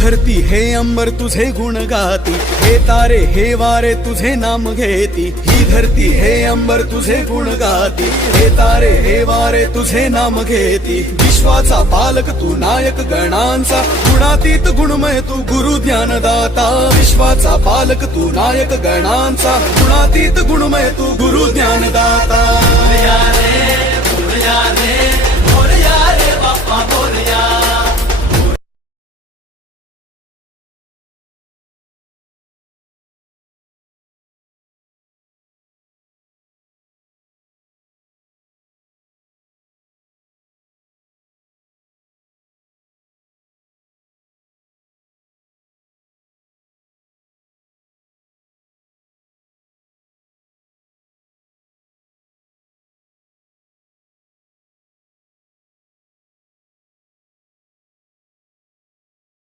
धरती हे अंबर तुझे गुण गाती, हे तारे हे वारे तुझे नाम घेती। ही धरती हे अंबर तुझे गुण गाती, हे तारे हे वारे तुझे नाम घेती। विश्वाचा पालक तू नायक गणांचा, गुणातीत गुणमय तू गुरु ज्ञानदाता। विश्वाचा पालक तू नायक गणांचा, गुणातीत गुणमय तू गुरु ज्ञानदाता। या रे